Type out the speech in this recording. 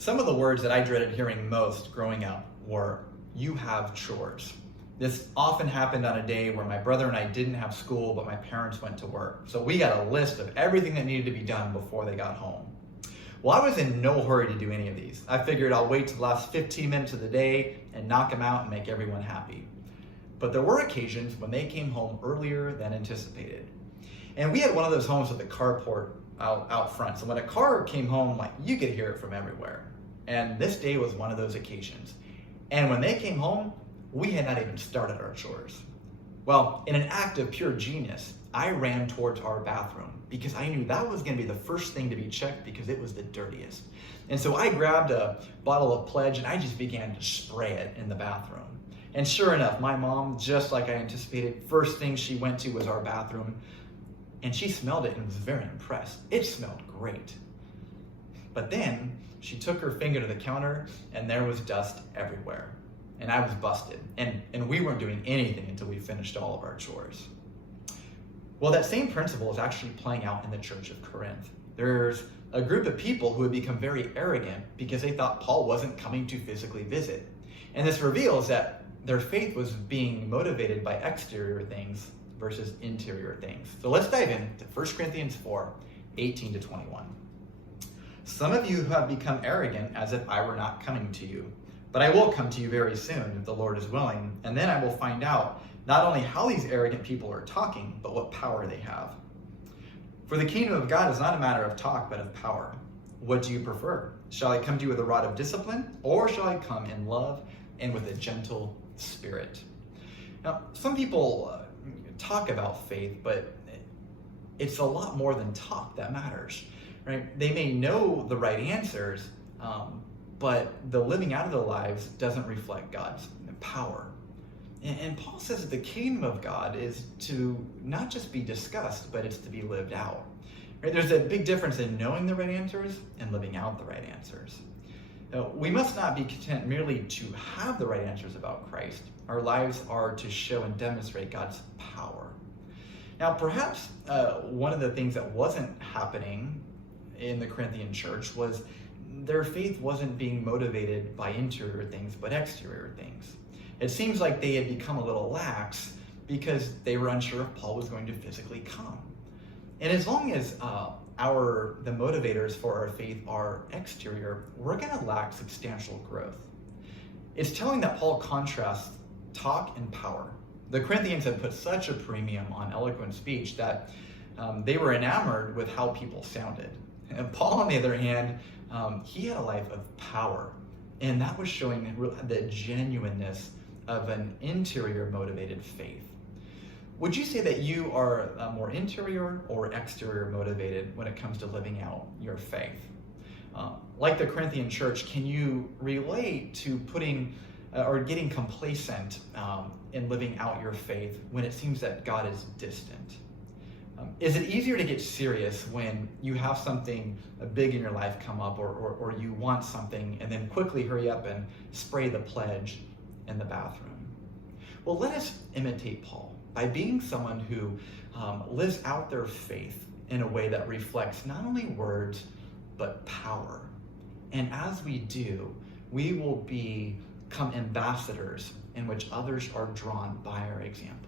Some of the words that I dreaded hearing most growing up were, "You have chores." This often happened on a day where my brother and I didn't have school, but my parents went to work. So we got a list of everything that needed to be done before they got home. Well, I was in no hurry to do any of these. I figured I'll wait to the last 15 minutes of the day and knock them out and make everyone happy. But there were occasions when they came home earlier than anticipated. And we had one of those homes with a carport out front. So when a car came home, you could hear it from everywhere. And this day was one of those occasions. And when they came home, we had not even started our chores. Well, in an act of pure genius, I ran towards our bathroom because I knew that was going to be the first thing to be checked because it was the dirtiest. And so I grabbed a bottle of Pledge and I just began to spray it in the bathroom. And sure enough, my mom, just like I anticipated, first thing she went to was our bathroom. And she smelled it and was very impressed. It smelled great. But then she took her finger to the counter and there was dust everywhere. And I was busted. And we weren't doing anything until we finished all of our chores. Well, that same principle is actually playing out in the church of Corinth. There's a group of people who had become very arrogant because they thought Paul wasn't coming to physically visit. And this reveals that their faith was being motivated by exterior things versus interior things. So let's dive into 1 Corinthians 4, 18 to 21. Some of you have become arrogant as if I were not coming to you. But I will come to you very soon if the Lord is willing, and then I will find out not only how these arrogant people are talking, but what power they have. For the kingdom of God is not a matter of talk, but of power. What do you prefer? Shall I come to you with a rod of discipline, or shall I come in love and with a gentle spirit? Now, some people talk about faith, but it's a lot more than talk that matters, right? They may know the right answers, but the living out of their lives doesn't reflect God's power. And Paul says that the kingdom of God is to not just be discussed, but it's to be lived out. Right? There's a big difference in knowing the right answers and living out the right answers. Now, we must not be content merely to have the right answers about Christ. Our lives are to show and demonstrate God's power. Now, perhaps one of the things that wasn't happening in the Corinthian church was their faith wasn't being motivated by interior things, but exterior things. It seems like they had become a little lax because they were unsure if Paul was going to physically come. And as long as the motivators for our faith are exterior, we're going to lack substantial growth. It's telling that Paul contrasts talk and power. The Corinthians had put such a premium on eloquent speech that they were enamored with how people sounded. And Paul, on the other hand, he had a life of power, and that was showing the genuineness of an interior motivated faith. Would you say that you are more interior or exterior motivated when it comes to living out your faith? Like the Corinthian church, can you relate to putting or getting complacent in living out your faith when it seems that God is distant? Is it easier to get serious when you have something big in your life come up or you want something and then quickly hurry up and spray the Pledge in the bathroom? Well, let us imitate Paul by being someone who lives out their faith in a way that reflects not only words, but power. And as we do, we will become ambassadors in which others are drawn by our example.